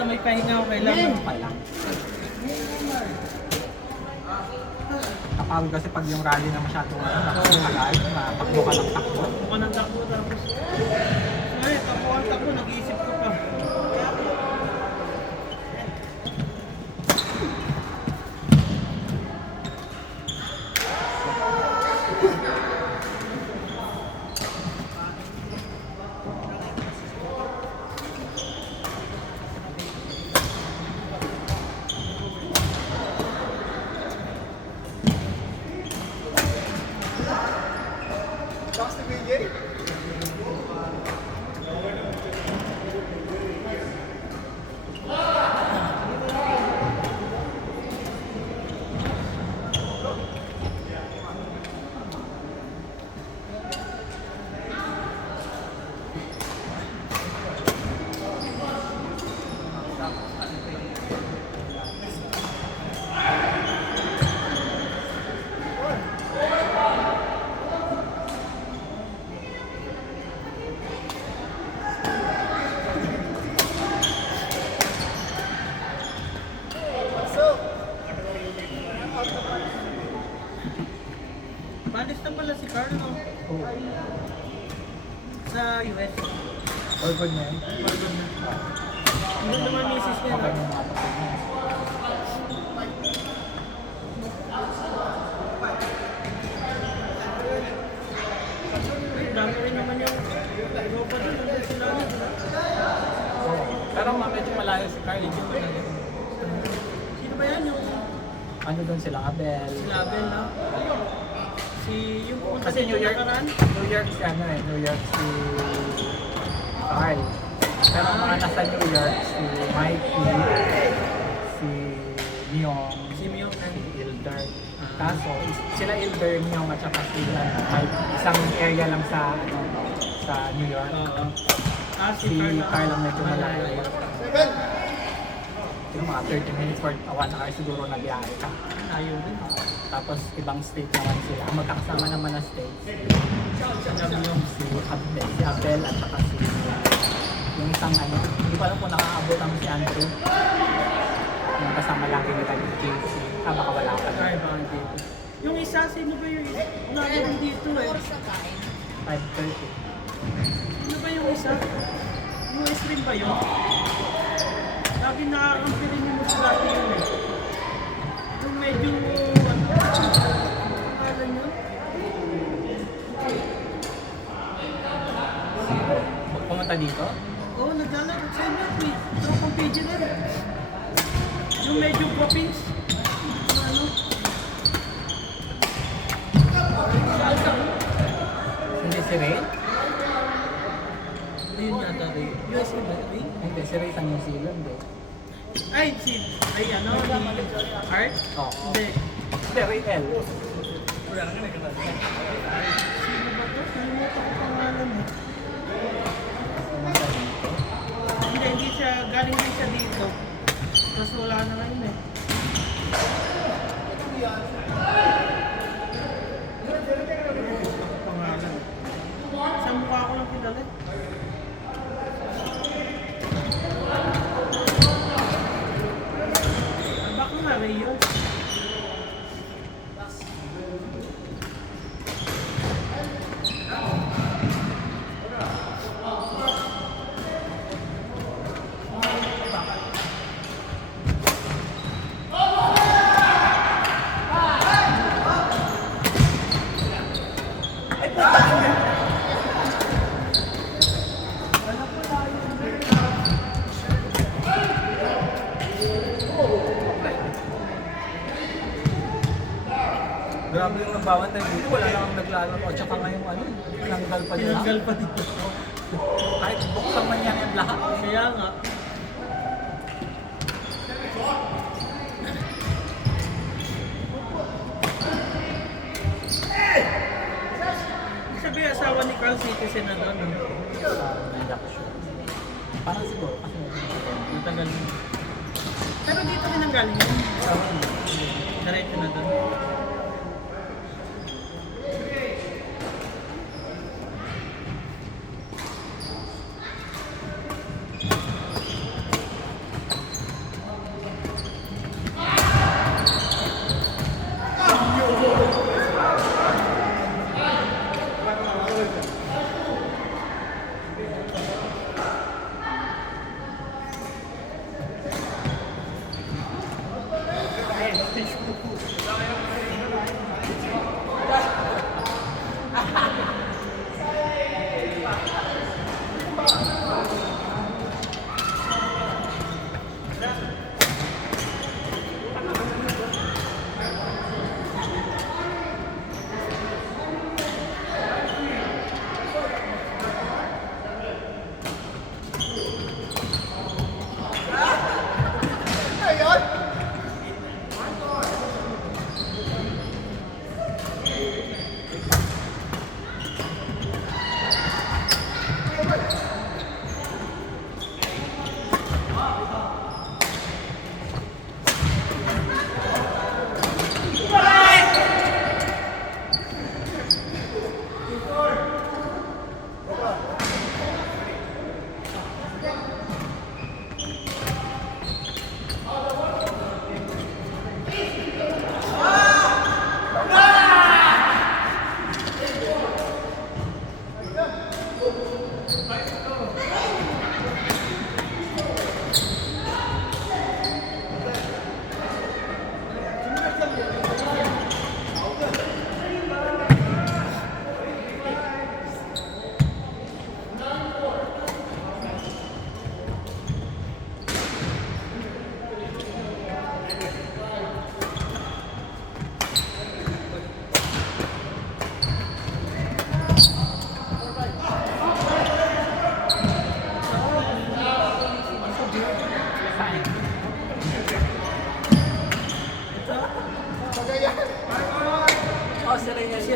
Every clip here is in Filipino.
Basta may pahinga ako kailangan. Pa lang. Kapag kasi pag yung rally na masyadong nakakalain, takbo ka lang takbo. Takbo ka ng takbo tapos. Ay, takbo, nag-iisip ko pa. Balis na pala si Carlo. Oo. Sa US. All good na yun. Pagod na. Ano naman misis niya? Okay na mga kapatid niya. Dami rin naman yung Europa doon. Nandun sila. Oo. Pero medyo malayo si Carl. Sino ba yan yung Ano doon sila, Abel. label na? Si yung pumunta Kasi dito New York, nakaraan? New York si ano eh, New York si Carl. Pero ang mga nasa New York, si Mikey, si Myong, Si Myung si and Ilder. Kaso, sila Ilder, Myong at saka sila Mike, isang area lang sa sa New York. Oo. Si Carl ang medyo malayo. Yung mga 30 minutes for 1 hour siguro na biyahe ka. Ayaw din. Tapos ibang state naman sila. Ang magkakasama naman na states. Si Abel at saka si yung isang ano, hindi ko alam kung nakakaabot ang si Andrew. Yung kasama lagi nila ni JC. Baka wala ka na. Ay, bakit dito? Yung isa, sino ba yung isa? Naroon dito eh. 5:30. Sino ba yung isa? US rin ba yun? Lagi nakakampi rin yung mas lagi yun eh. Yung medyo, ano, pangalan yun? Pumunta dito? Oo, naglalaro sa inyo. May tropang page rin. Yung medyo guwapins. Ano? Hindi si Ray? Ayun yata rin. US ba rin? Hindi, si Ray sa New Zealand eh. Ay, ay ano, ni Art? Oo. Hindi. Hindi, Ray L. Sino ba to? Kalimutan ko pangalan mo. Pumunta dito. Hindi siya, galing din siya dito. Tapos wala na ngayon eh. Pangalan. Sa mukha ko lang kilala. Baka nga rin yun. Grabe yung nagbawan tayo dito. Wala lang ang naglalaro. At saka ngayong ano, tinanggal pa nila. Tinanggal pa dito. Kahit buksan man yan yung lahat. Kaya nga. Sabi asawa ni Carl citizen na doon. No? Parang siguro. Kasi Matagal na. Pero dito rin ang galing yun. Diretso na doon.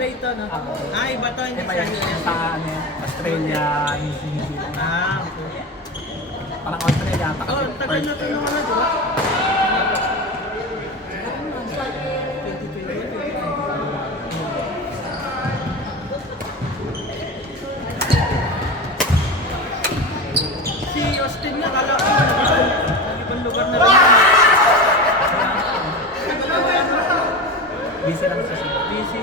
Ray to, no? Iba to, hindi May sa ano, Australia, New Zealand. Okay. Parang Australia, Oh, tagal na ito naman na, di ba? Si Austin na, kala ko ibang lugar na rin. Busy lang siya. Busy.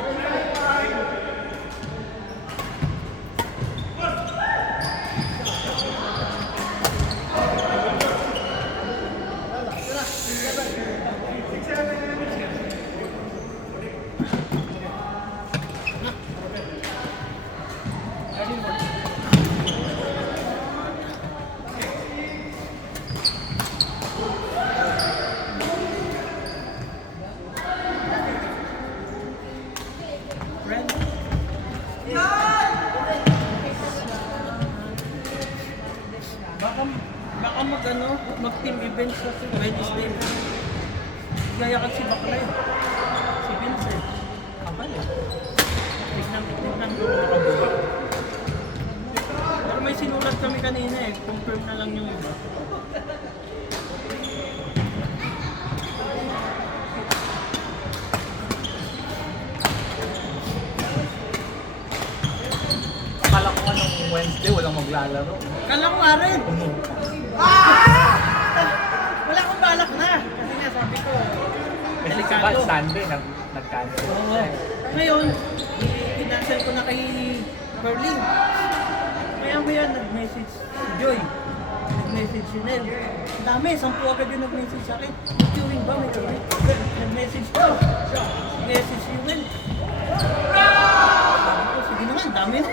Friend. Baka mag team event sa Wednesday. Gayakan si Baklay. Si Vincent. Kapal eh. Tignan ko makabuka. Pero may sinulat kami kanina eh. Confirm na lang yung iba. Akala ko anong Wednesday, walang maglalaro. Kala ko nga rin. Wala akong balak na. Kasi nga sabi ko, Kasi delikado. Sunday, nag-cancel. Oo. Ngayon, i-cancel ko na kay Berling. Maya nag-message si Joy. Nag-message si Nel. Ang dami, 10 agad yung nag-message sa akin. Queuing ba? May queuing. Nag-message ko. Message si Nel. Sabi ko, sige naman, ang dami na.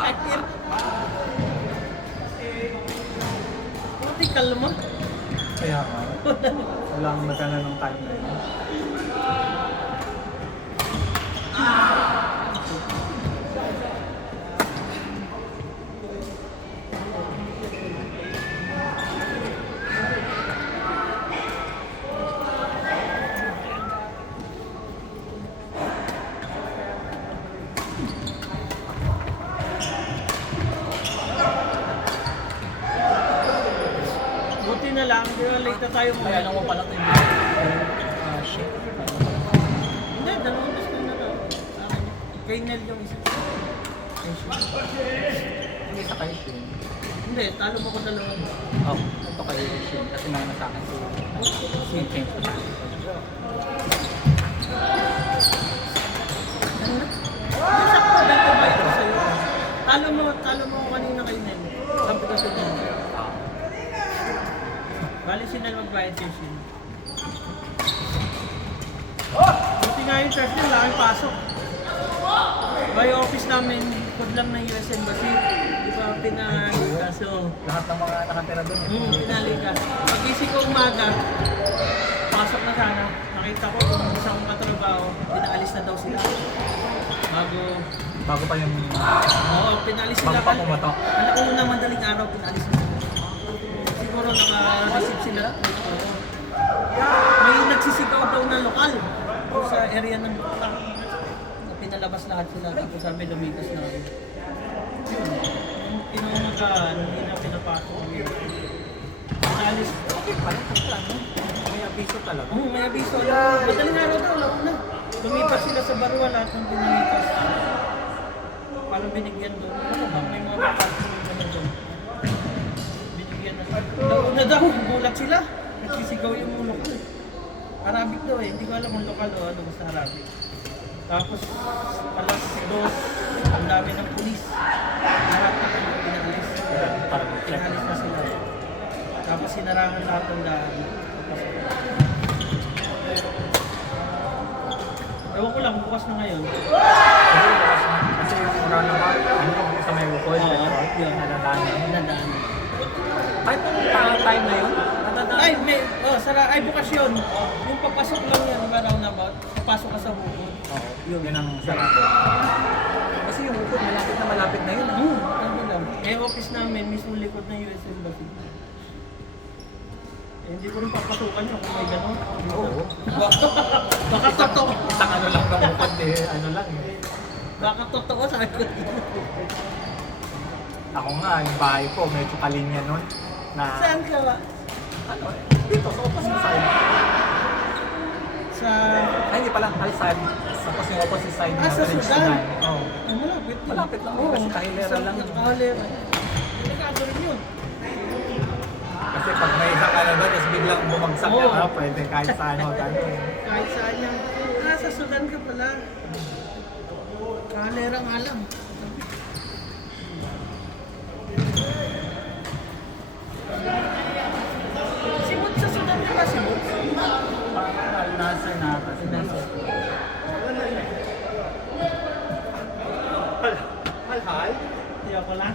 Active. Puti, kalma. Kaya nga, walang magana ng time na yun. Buti na lang, di ba late na tayo mo. Kaya lang mo pala ito yung shit. Hindi, dalawang gusto na to. Sa akin. Kay Nel yung isa. Kay Shin. Hindi sa kay Shin. Hindi, talo mo ko dalawa. Oh, ito kay Shin. Kasi naman sa akin si James. Yung sakto, ganito ba ito sa'yo? Talo mo ko kanina kay Nel. Sabi ko sa Nel. Bali si Nel magbayad kay Shin. Buti nga yung church nila, laking pasok. By office namin, likod lang ng US Embassy. Di ba, pinalika. So, Lahat ng mga nakatira doon. pinalika. Pagising ko umaga, pasok na sana. Nakita ko kung isang katrabaho, pinaalis na daw sila. Bago pa yung Oo, pinaalis sila. bago pa pumatok. Alauna madaling araw, pinaalis na sila. Siguro naka-receive sila. Oo. May nagsisigaw daw na lokal sa area ng Bulacan. Pinalabas lahat sila. Tapos sabi, lumigas na kami. Yung pinunagahan, hindi na pinapasok. Pinaalis. Okay pala, kasi ano, may abiso talaga. May abiso. Madaling araw daw, alauna. Lumipas sila sa Barua, lahat ng pinalipas. Parang binigyan doon. Ano ba? May mga pasok na doon. Binigyan na. Nauna daw, gulat sila. Nagsisigaw yung mga lokal. Arabic daw eh. Hindi ko alam kung lokal o ano, basta Arabic. Tapos, alas 2, ang dami ng pulis. Lahat na kami pinalis. Pinalis na sila. Tapos sinarangan lahat ng daan. Ewan ko lang, bukas na ngayon. Kasi yung roundabout, ano sa may bukod, Oo, yun. nadaanan. Nadaan. Ay, itong time na yun, nadaanan. Ay, ay bukas yun. Yung papasok lang yan, diba roundabout? Papasok ka sa bukod. Oo, yun ang sarado. Kasi yung bukod, malapit na yun. Ano lang. Eh, office namin, mismo likod ng US Embassy. Hindi ko rin papasukan yun kung may gano'n. Oo. Baka totoo. Isang ano lang ng mukod eh. Ano lang eh. Baka totoo sa akin. Ako nga, yung bahay ko, medyo kalinya nun. Na, Saan ka ba? ano eh, dito sa opposite side. Sa... Ay, hindi pala, Alsad. Tapos yung opposite side Ah, sa Village Sudan? Sudan. Oo. Ay, malapit yun. Malapit lang, Oo. kasi kahilera lang. Kahilera. Hindi ka rin yun. Kasi pag may isang ano doon, tapos biglang bumagsak Oo. ka, pwede kahit sa ano, gano'n. Kahit saan yan. Ah, sa Sudan ka pala. Kahilera nga lang. Simot sa Sudan ka ba? Simot? Parang Al-Nasser na kasi nasa. Hal-hal? Hindi ako lang.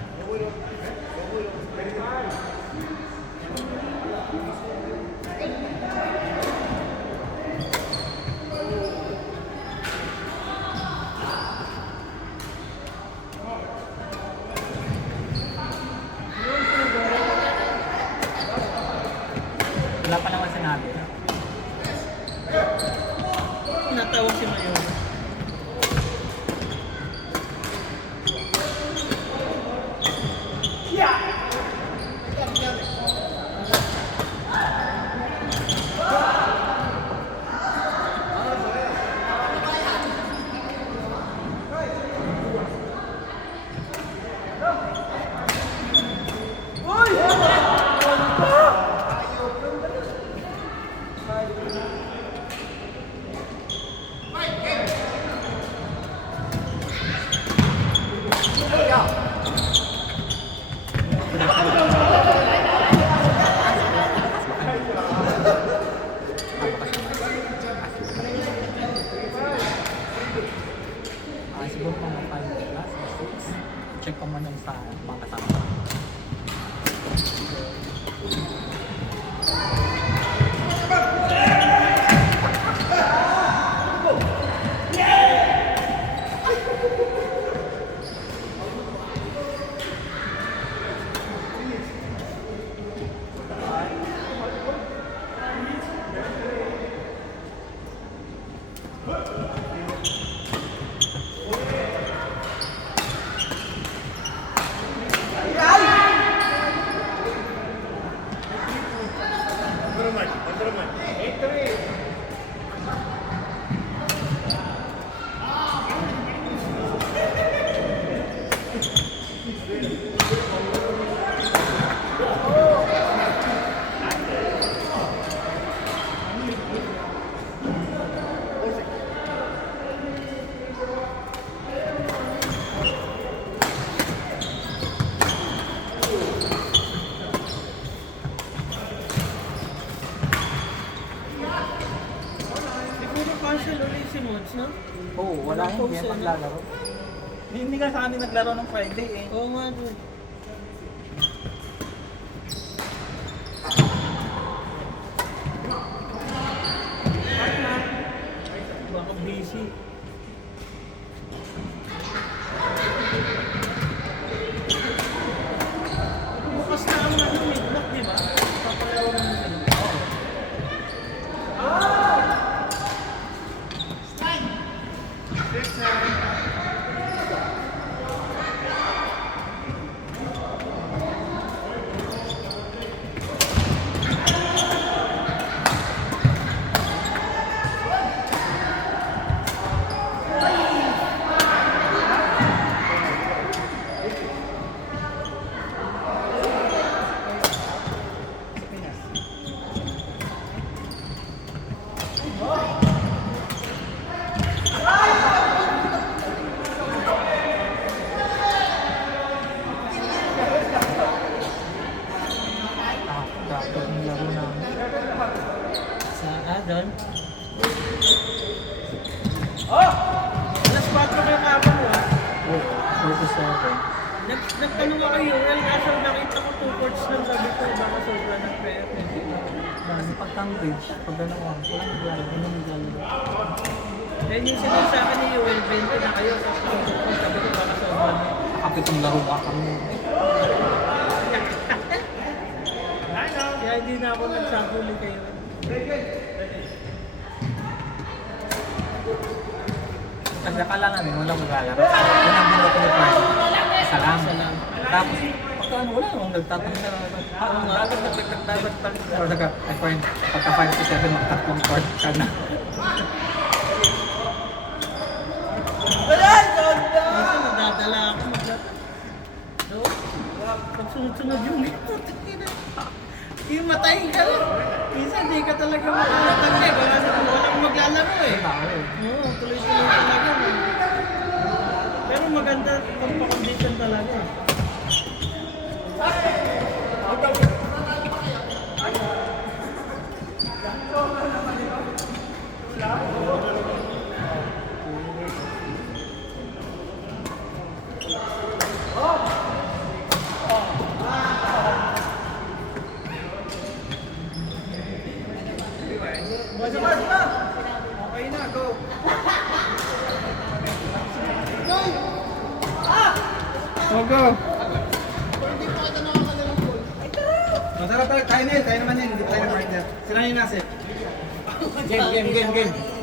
Wala pa naman sinabi. Natawag si Mayor. Siguro kung mga 5 plus, 6. Check ko muna sa mga kasama. Siguro cancel ulit si Mods, no? Oo, wala yung game maglalaro. Hindi ka sa amin naglaro ng Friday eh. Oo nga doon. Baka busy. Bukas na ang ano, midlock, di ba? Papalaro naman sila. Dapat yung laro namin. Sa Adon. Oh! Alas 4 kayo kapag mo. Oo, 47. Nagtanong ako UL, kaso nakita ko 2 chords lang, sabi ko baka sobra ng pera. Dahil pagkang bridge, pag ano ko, walang naglalaro, hindi naglalaro. Then yung sinabi sa akin ni UL, 20 na kayo, sabi ko baka sobra na. Kapitong laro ba kami? Kaya hindi hindi na ako nagsabuli kayo. Kasi akala namin, walang maglalaro. Yun ang binuto ni Frank. Isa lang. Tapos, pagka ano, wala namang nagtatanong na lang. Oo nga. Pero nagka, ay Frank, pagka 5 to 7, magtatlong court ka na. Minsan nadadala ako maglaro. No? Pag sunod-sunod yung yung matayin ka lang. Minsan di ka talaga makalatag eh. Walang maglalaro eh. Tao eh. Oo, tuloy-tuloy talaga. Pero maganda pagpakondition talaga eh. Okay na, go! Go, go! Masarap tayo, tayo na yun, tayo naman yun, hindi tayo na partner. Sila yung nasa. Game.